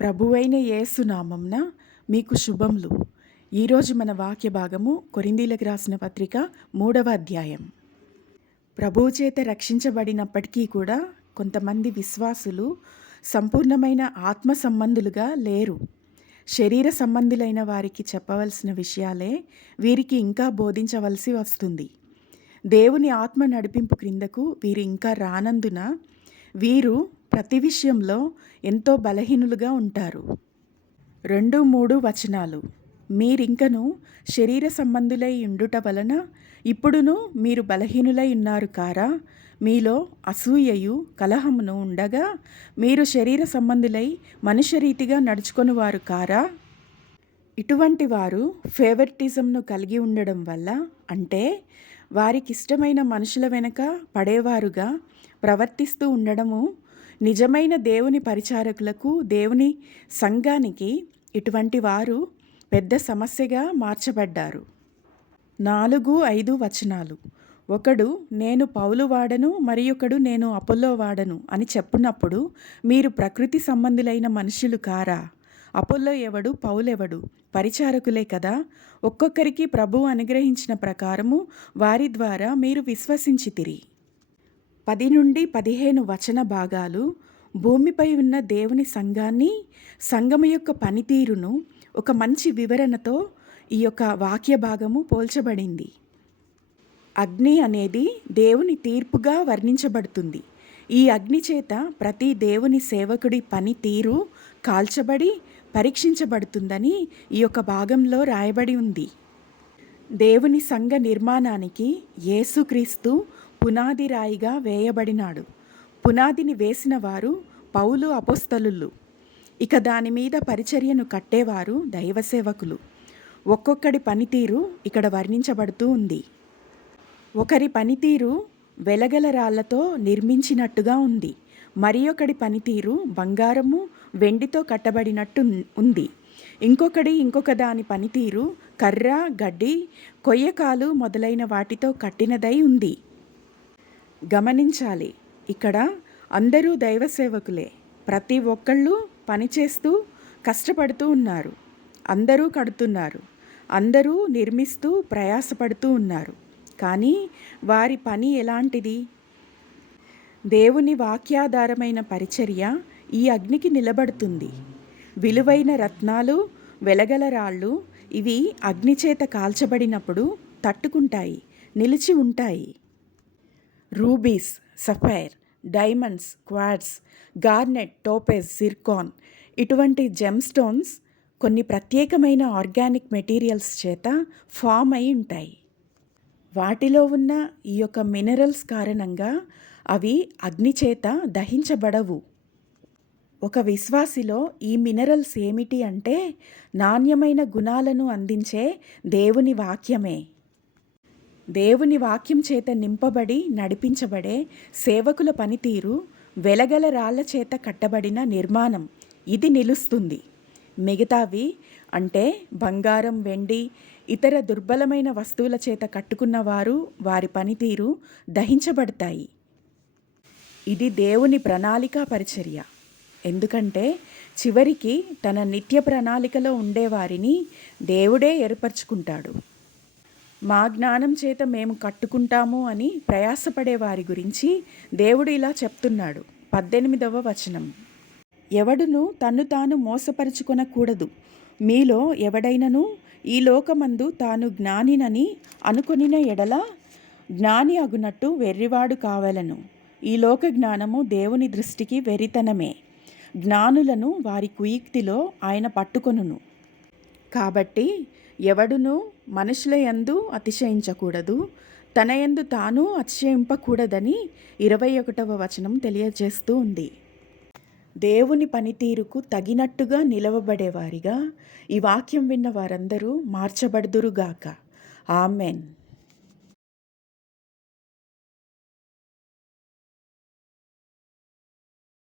ప్రభువైన యేసు నామంన మీకు శుభములు. ఈరోజు మన వాక్య భాగము కొరింథీయులకు రాసిన పత్రిక 3వ అధ్యాయం. ప్రభువు చేత రక్షించబడినప్పటికీ కూడా కొంతమంది విశ్వాసులు సంపూర్ణమైన ఆత్మ సంబంధులుగా లేరు. శరీర సంబంధులైన వారికి చెప్పవలసిన విషయాలే వీరికి ఇంకా బోధించవలసి వస్తుంది. దేవుని ఆత్మ నడిపింపు క్రిందకు వీరు ఇంకా రానందున వీరు ప్రతి విషయంలో ఎంతో బలహీనులుగా ఉంటారు. 2-3 వచనాలు. మీరింకను శరీర సంబంధులై ఉండుట వలన ఇప్పుడును మీరు బలహీనులై ఉన్నారు కారా? మీలో అసూయయు కలహమును ఉండగా మీరు శరీర సంబంధులై మనుష్యరీతిగా నడుచుకొనివారు కారా? ఇటువంటి వారు ఫేవరిటిజంను కలిగి ఉండడం వల్ల, అంటే వారికిష్టమైన మనుషుల వెనుక పడేవారుగా ప్రవర్తిస్తూ ఉండడము, నిజమైన దేవుని పరిచారకులకు, దేవుని సంఘానికి ఇటువంటి వారు పెద్ద సమస్యగా మార్చబడ్డారు. 4-5 వచనాలు. ఒకడు నేను పౌలు వాడను, మరియొకడు నేను అపొల్లో వాడను అని చెప్పున్నప్పుడు మీరు ప్రకృతి సంబంధులైన మనుషులు కారా? అపొల్లో ఎవడు, పౌలెవడు? పరిచారకులే కదా. ఒక్కొక్కరికి ప్రభువు అనుగ్రహించిన ప్రకారము వారి ద్వారా మీరు విశ్వసించితిరి. 10-15 వచన భాగాలు భూమిపై ఉన్న దేవుని సంఘాన్ని, సంఘము యొక్క పనితీరును ఒక మంచి వివరణతో ఈ యొక్క వాక్య భాగము పోల్చబడింది. అగ్ని అనేది దేవుని తీర్పుగా వర్ణించబడుతుంది. ఈ అగ్ని చేత ప్రతి దేవుని సేవకుడి పనితీరు కాల్చబడి పరీక్షించబడుతుందని ఈ యొక్క భాగంలో రాయబడి ఉంది. దేవుని సంఘ నిర్మాణానికి యేసుక్రీస్తు పునాది రాయిగా వేయబడినాడు. పునాదిని వేసిన వారు పౌలు, అపోస్తలులు. ఇక దాని మీద పరిచర్యను కట్టేవారు దైవసేవకులు. ఒక్కొక్కడి పనితీరు ఇక్కడ వర్ణించబడుతూ ఉంది. ఒకరి పనితీరు వెలగల రాళ్లతో నిర్మించినట్టుగా ఉంది. మరి ఒకడి పనితీరు బంగారము, వెండితో కట్టబడినట్టు ఉంది. ఇంకొక దాని పనితీరు కర్ర, గడ్డి, కొయ్యకాలు మొదలైన వాటితో కట్టినదై ఉంది. గమనించాలి, ఇక్కడ అందరూ దైవ సేవకులే. ప్రతి ఒక్కళ్ళు పనిచేస్తూ కష్టపడుతూ ఉన్నారు. అందరూ కడుతున్నారు. అందరూ నిర్మిస్తూ ప్రయాసపడుతూ ఉన్నారు. కానీ వారి పని ఎలాంటిది? దేవుని వాక్యాధారమైన పరిచర్య ఈ అగ్నికి నిలబడుతుంది. విలువైన రత్నాలు, వెలగల రాళ్ళు ఇవి అగ్నిచేత కాల్చబడినప్పుడు తట్టుకుంటాయి, నిలిచి ఉంటాయి. Rubies, sapphire, diamonds, quartz, garnet, topaz, zircon ఇటువంటి జెమ్ స్టోన్స్ కొన్ని ప్రత్యేకమైన ఆర్గానిక్ మెటీరియల్స్ చేత ఫామ్ అయి ఉంటాయి. వాటిలో ఉన్న ఈ యొక్క మినరల్స్ కారణంగా అవి అగ్ని చేత దహించబడవు. ఒక విశ్వాసిలో ఈ మినరల్స్ ఏమిటి అంటే నాణ్యమైన గుణాలను అందించే దేవుని వాక్యమే. దేవుని వాక్యం చేత నింపబడి నడిపించబడే సేవకుల పనితీరు వెలగల రాళ్ల చేత కట్టబడిన నిర్మాణం, ఇది నిలుస్తుంది. మిగతావి అంటే బంగారం, వెండి, ఇతర దుర్బలమైన వస్తువుల చేత కట్టుకున్నవారు, వారి పనితీరు దహించబడతాయి. ఇది దేవుని ప్రణాళికా పరిచర్య. ఎందుకంటే చివరికి తన నిత్య ప్రణాళికలో ఉండేవారిని దేవుడే ఏర్పరచుకుంటాడు. మా జ్ఞానం చేత మేము కట్టుకుంటాము అని ప్రయాసపడే వారి గురించి దేవుడు ఇలా చెప్తున్నాడు. 18వ వచనం. ఎవడును తన్ను తాను మోసపరుచుకొనకూడదు. మీలో ఎవడైనను ఈ లోకమందు తాను జ్ఞానినని అనుకొనిన ఎడల జ్ఞాని అగునట్టు వెర్రివాడు కావలను. ఈ లోక జ్ఞానము దేవుని దృష్టికి వెరితనమే. జ్ఞానులను వారి కుయుక్తిలో ఆయన పట్టుకొనును. కాబట్టి ఎవడును మనుషుల యందు అతిశయించకూడదు, తన యందు తాను అతిశయింపకూడదని 21వ వచనం తెలియజేస్తూ ఉంది. దేవుని పనితీరుకు తగినట్టుగా నిలవబడేవారిగా ఈ వాక్యం విన్న వారందరూ మార్చబడుదురుగాక. ఆమెన్.